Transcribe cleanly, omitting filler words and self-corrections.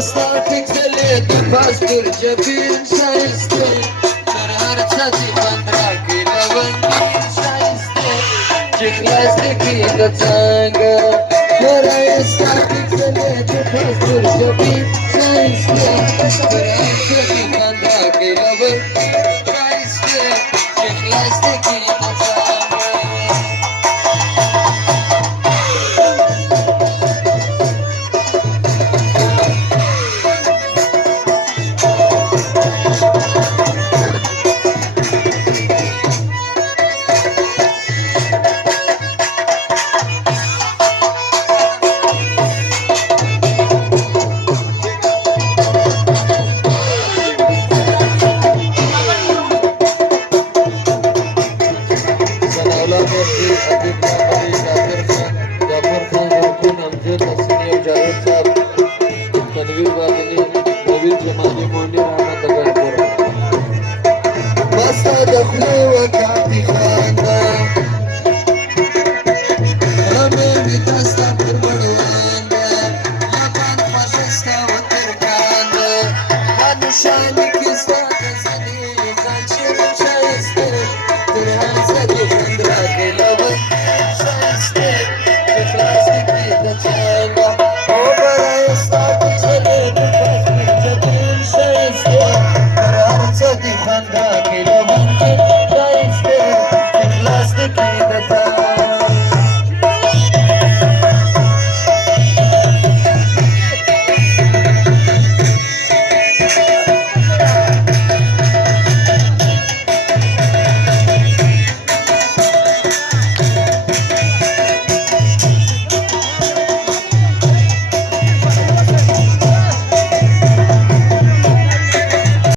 Starting to let the pastor Jabir Shaiste Har chati bandra ke lavangi Shaiste Chiklas ki the tanga Starting to let the pastor Jabir Shaiste Har chati